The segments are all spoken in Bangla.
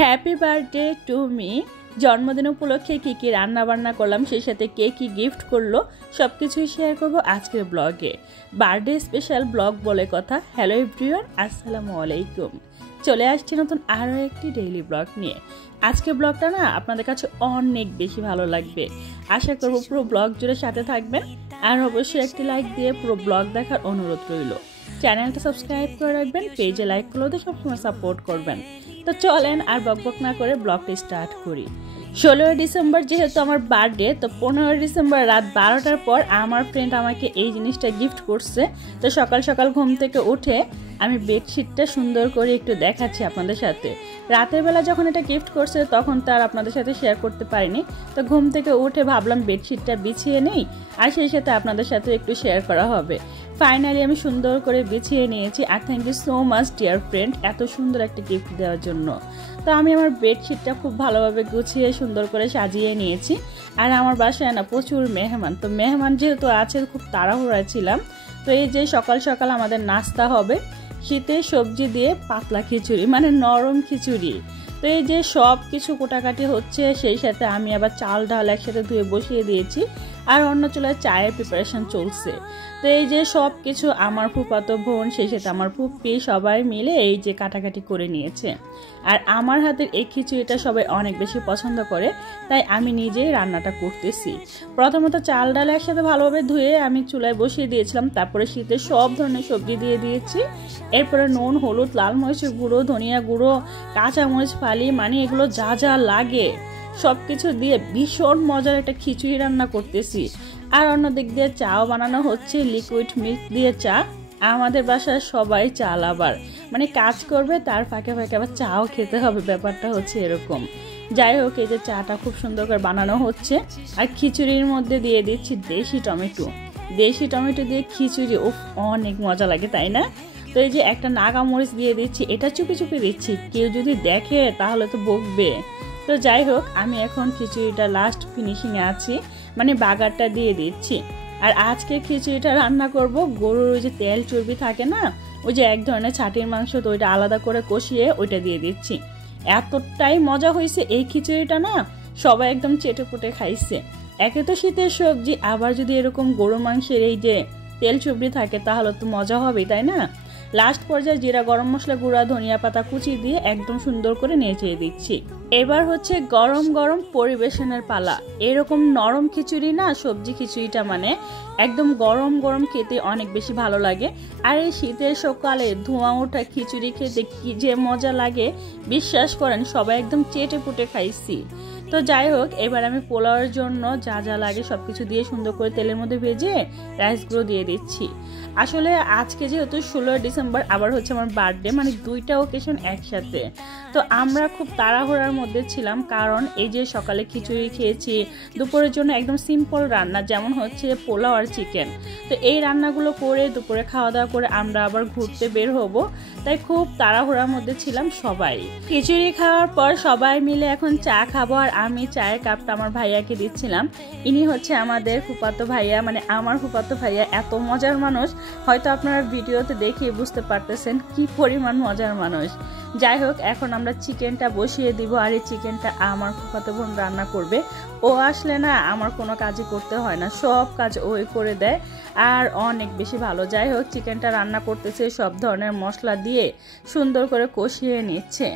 Happy birthday to me. জন্মদিন উপলক্ষে কি কি রান্না বান্না করলাম, সেই সাথে কে কি গিফট করলো, সব কিছুই শেয়ার করব আজকের ব্লগে। বার্থডে স্পেশাল ব্লগ বলে কথা। হ্যালো এভরিওয়ান, আসসালামু আলাইকুম। চলে আসছি নতুন আরও একটি ডেইলি ব্লগ নিয়ে। আজকের ব্লগটা না আপনাদের কাছে অনেক বেশি ভালো লাগবে। আশা করব পুরো ব্লগ জুড়ে সাথে থাকবেন, আর অবশ্যই একটি লাইক দিয়ে পুরো ব্লগ দেখার অনুরোধ রইল। চ্যানেলটা সাবস্ক্রাইব করে রাখবেন, পেজে লাইক করলেও তো সবসময় সাপোর্ট করবেন। তো চলেন আর বকবক না করে ব্লগটা স্টার্ট করি। 16 ডিসেম্বর যেহেতু আমার বার্থডে, তো 15 ডিসেম্বর রাত 12টার পর আমার ফ্রেন্ড আমাকে এই জিনিসটা গিফট করছে। তো সকাল সকাল ঘুম থেকে উঠে আমি বেডশিটটা সুন্দর করে একটু দেখাচ্ছি আপনাদের সাথে। রাতের বেলা যখন এটা গিফট করছে তখন তার আপনাদের সাথে শেয়ার করতে পারিনি। তো ঘুম থেকে উঠে ভাবলাম বেডশিটটা বিছিয়ে নেই, আর সেই সাথে আপনাদের সাথে একটু শেয়ার করা হবে। ফাইনালি আমি সুন্দর করে বিছিয়ে নিয়েছি। আর thank you so much dear friend, এত সুন্দর একটা গিফট দেওয়ার জন্য। তো আমি আমার বেডশিটটা খুব ভালোভাবে গুছিয়ে সুন্দর করে সাজিয়ে নিয়েছি। আর আমার বাসায় না প্রচুর মেহমান, তো মেহমান যেহেতু আছে খুব তাড়াহুড়া ছিলাম। তো এই যে সকাল সকাল আমাদের নাস্তা হবে শীতের সবজি দিয়ে পাতলা খিচুড়ি, মানে নরম খিচুড়ি। তো এই যে সব কিছু কোটাকাটি হচ্ছে, সেই সাথে আমি আবার চাল ডাল একসাথে ধুয়ে বসিয়ে দিয়েছি, আর অন্য চুলায় চায়ের প্রিপারেশন চলছে। তো এই যে সব কিছু আমার ফুফাতো বোন, সেই সাথে আমার ফুপ্পি সবাই মিলে এই যে কাটাকাটি করে নিয়েছে। আর আমার হাতের এই খিচুড়িটা সবাই অনেক বেশি পছন্দ করে, তাই আমি নিজেই রান্নাটা করতেছি। প্রথমত চাল ডাল একসাথে ভালোভাবে ধুয়ে আমি চুলায় বসিয়ে দিয়েছিলাম, তারপরে শীতের সব ধরনের সবজি দিয়ে দিয়েছি। এরপরে নুন, হলুদ, লাল মরিচের গুঁড়ো, ধনিয়া গুঁড়ো, কাঁচামরিচ ফালি, মানে এগুলো যা যা লাগে সব কিছু দিয়ে ভীষণ মজার একটা খিচুড়ি রান্না করতেছি। আর অন্য দিক দিয়ে চাও বানানো হচ্ছে, লিকুইড মিল্ক দিয়ে চা। আমাদের বাসায় সবাই চা লাভার, মানে কাজ করবে তার ফাঁকে ফাঁকে আবার চাও খেতে হবে, ব্যাপারটা হচ্ছে এরকম। যাই হোক, এই যে চাটা খুব সুন্দর করে বানানো হচ্ছে। আর খিচুড়ির মধ্যে দিয়ে দিচ্ছি দেশি টমেটো। দেশি টমেটো দিয়ে খিচুড়ি উফ, অনেক মজা লাগে, তাই না? তো এই যে একটা নাগা মরিচ দিয়ে দিচ্ছি, এটা চুপি চুপি দিচ্ছি, কেউ যদি দেখে তাহলে তো বকবে। তো যাই হোক, আমি এখন খিচুড়িটা লাস্ট ফিনিশিংয়ে আছি, মানে বাগারটা দিয়ে দিচ্ছি। আর আজকে খিচুড়িটা রান্না করব গরুর ওই যে তেল চর্বি থাকে না, ওই যে এক ধরনের ছাটির মাংস, তো ওইটা আলাদা করে কষিয়ে ওইটা দিয়ে দিচ্ছি। এতটাই মজা হয়েছে এই খিচুড়িটা না, সবাই একদম চেটে পুটে খাইছে। একে তো শীতের সবজি, আবার যদি এরকম গরু মাংসের এই যে তেল চর্বি থাকে তাহলে তো মজা হবেই, তাই না? লাস্ট পর্যায়ে জিরা, গরম মশলা গুঁড়া, ধনিয়া পাতা কুচি দিয়ে একদম সুন্দর করে নেড়ে দিচ্ছি। এবার হচ্ছে গরম গরম পরিবেশনের পালা। এরকম নরম খিচুড়ি না, সবজি খিচুড়িটা মানে একদম গরম গরম খেতে অনেক বেশি ভালো লাগে। আর এই শীতের সকালে ধোঁয়া ওঠা খিচুড়ি খেতে কি যে মজা লাগে, বিশ্বাস করেন সবাই একদম চেটে পুটে খাইছি। তো যাই হোক, এবার আমি পোলাওয়ের জন্য যা যা লাগে সবকিছু দিয়ে সুন্দর করে তেলের মধ্যে ভেজে রাইসগুলো দিয়ে দিচ্ছি। আসলে আজকে যেহেতু 16 ডিসেম্বর, আবার হচ্ছে আমার বার্থডে, মানে দুইটা ওকেশন একসাথে। তো আমরা খুব তাড়াহুড়ার মধ্যে ছিলাম, কারণ এই যে সকালে খিচুড়ি খেয়েছি, দুপুরের জন্য একদম সিম্পল রান্না যেমন হচ্ছে পোলাও আর চিকেন। তো এই রান্নাগুলো করে দুপুরে খাওয়া দাওয়া করে আমরা আবার ঘুরতে বের হব, তাই খুব তাড়াহুড়ার মধ্যে ছিলাম সবাই। খিচুড়ি খাওয়ার পর সবাই মিলে এখন চা খাবো, আর আমি চায়ের কাপটা আমার ভাইয়াকে দিচ্ছিলাম। ইনি হচ্ছে আমাদের ফুফাতো ভাইয়া, মানে আমার ফুফাতো ভাইয়া। এত মজার মানুষ, হয়তো আপনারা ভিডিওতে দেখে বুঝতে পারতেছেন কি পরিমাণ মজার মানুষ। যাই হোক, এখন আমরা চিকেনটা বসিয়ে দিব, আর এই চিকেনটা আমার ফুফাতো বোন রান্না করবে। ও আসলে না আমার কোনো কাজই করতে হয় না, সব কাজ ওই করে দেয়, আর অনেক বেশি ভালো। যাই হোক, চিকেনটা রান্না করতেছে, সব ধরনের মশলা দিয়ে সুন্দর করে কষিয়ে নিচ্ছে।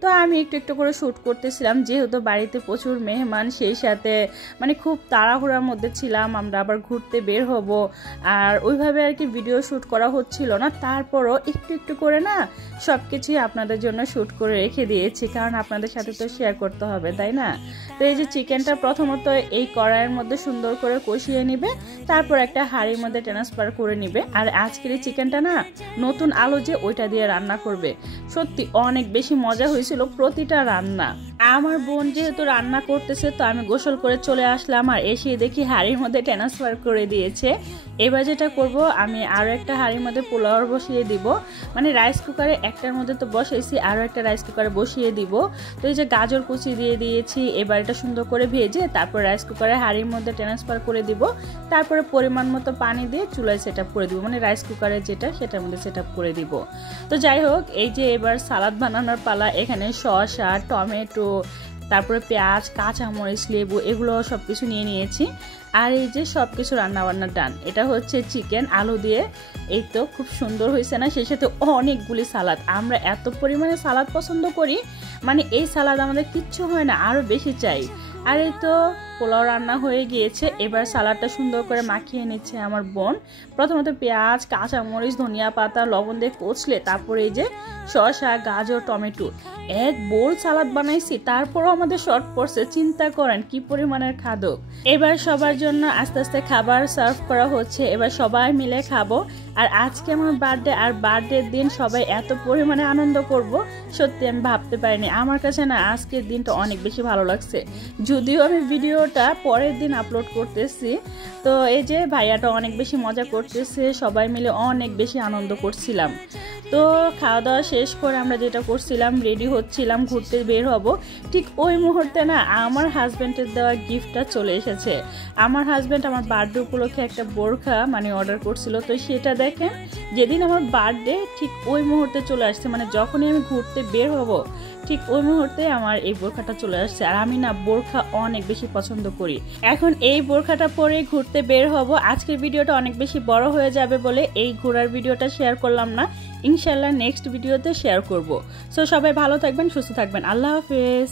তো আমি একটু একটু করে শ্যুট করতেছিলাম, যেহেতু বাড়িতে প্রচুর মেহমান, সেই সাথে মানে খুব তাড়াহুড়ার মধ্যে ছিলাম, আমরা আবার ঘুরতে বের হব, আর ওইভাবে আর কি ভিডিও শ্যুট করা হচ্ছিল না। তারপরও একটু একটু করে না সব কিছুই আপনাদের জন্য শ্যুট করে রেখে দিয়েছি, কারণ আপনাদের সাথে তো শেয়ার করতে হবে, তাই না? তো এই যে চিকেনটা প্রথমত এই কড়াইয়ের মধ্যে সুন্দর করে কষিয়ে নিবে, তারপর একটা হাঁড়ির মধ্যে ট্রান্সফার করে নিবে। আর আজকের এই চিকেনটা না নতুন আলু যে ওইটা দিয়ে রান্না করবে। সত্যি অনেক বেশি মজা হয়েছিল প্রতিটা রান্না। আমার বোন যেহেতু রান্না করতেছে তো আমি গোসল করে চলে আসলাম, আর এসে দেখি হাঁড়ির মধ্যে ট্রান্সফার করে দিয়েছে। এবার যেটা করব, আমি আরও একটা হাঁড়ির মধ্যে পোলাও বসিয়ে দিব, মানে রাইস কুকারে একটার মধ্যে তো বসাইছি, আরও একটা রাইস কুকারে বসিয়ে দিব। তো এই যে গাজর কুচি দিয়ে দিয়েছি, এবার এটা সুন্দর করে ভেজে তারপর রাইস কুকারে হাঁড়ির মধ্যে ট্রান্সফার করে দিব। তারপরে পরিমাণ মতো পানি দিয়ে চুলায় সেট আপ করে দিব, মানে রাইস কুকারে যেটা সেটার মধ্যে সেট আপ করে দিব। তো যাই হোক, এই যে এবার সালাদ বানানোর পালা। এখানে শসা, টমেটো, তারপরে পেঁয়াজ, কাঁচামরিচ, লেবু এগুলো সব কিছু নিয়ে নিয়েছি। আর এই যে সব কিছু রান্নাবান্না ডান। এটা হচ্ছে চিকেন আলু দিয়ে, এই তো খুব সুন্দর হয়েছে না? সেই সাথে অনেকগুলি সালাদ। আমরা এত পরিমাণে সালাদ পছন্দ করি, মানে এই সালাদ আমাদের কিচ্ছু হয় না, আরও বেশি চাই। আর এই তো পোলাও রান্না হয়ে গিয়েছে। এবার সালাডটা সুন্দর করে মাখিয়ে নিচ্ছে আমার বোন। প্রথমত পেঁয়াজ, কাঁচামরিচ, ধনিয়া পাতা, লবণ দিয়ে কষলে তারপরে এই যে শসা, গাজর, টমেটো, এক বোল সালাদ বানাইছি, তারপরও আমাদের শর্ট পড়ছে। চিন্তা করেন কি পরিমাণের খাদক। এবার সবার জন্য আস্তে আস্তে খাবার সার্ভ করা হচ্ছে, এবার সবাই মিলে খাবো। আর আজকে আমার বার্থডে, আর বার্থডের দিন সবাই এত পরিমাণে আনন্দ করব সত্যি আমি ভাবতে পারিনি। আমার কাছে না আজকের দিনটা অনেক বেশি ভালো লাগছে, যদিও আমি ভিডিওটা পরের দিন আপলোড করতেছি। তো এই যে ভাইয়াটা অনেক বেশি মজা করতেছে, সবাই মিলে অনেক বেশি আনন্দ করছিলাম। তো খাওয়া দাওয়া শেষ করে আমরা যেটা করছিলাম, রেডি হচ্ছিলাম, ঘুরতে বের হব। ঠিক ওই মুহূর্তে না আমার হাজব্যান্ডের দেওয়া গিফটটা চলে এসেছে। আমার হাজব্যান্ড আমার বার্থডে উপলক্ষে একটা বোরখা মানে অর্ডার করছিল। তো সেটা দেখেন, যেদিন আমার বার্থডে ঠিক ওই মুহূর্তে চলে আসছে, মানে যখনই আমি ঘুরতে বের হব ঠিক ওই মুহূর্তে আমার এই বোরখাটা চলে আসছে। আর আমি না বোরখা অনেক বেশি পছন্দ করি। এখন এই বোরখাটা পরে ঘুরতে বের হব। আজকের ভিডিওটা অনেক বেশি বড় হয়ে যাবে বলে এই ঘোরার ভিডিওটা শেয়ার করলাম না, ইনশাল্লাহ নেক্সট ভিডিওতে শেয়ার করব। সো সবাই ভালো থাকবেন, সুস্থ থাকবেন, আল্লাহ হাফেজ।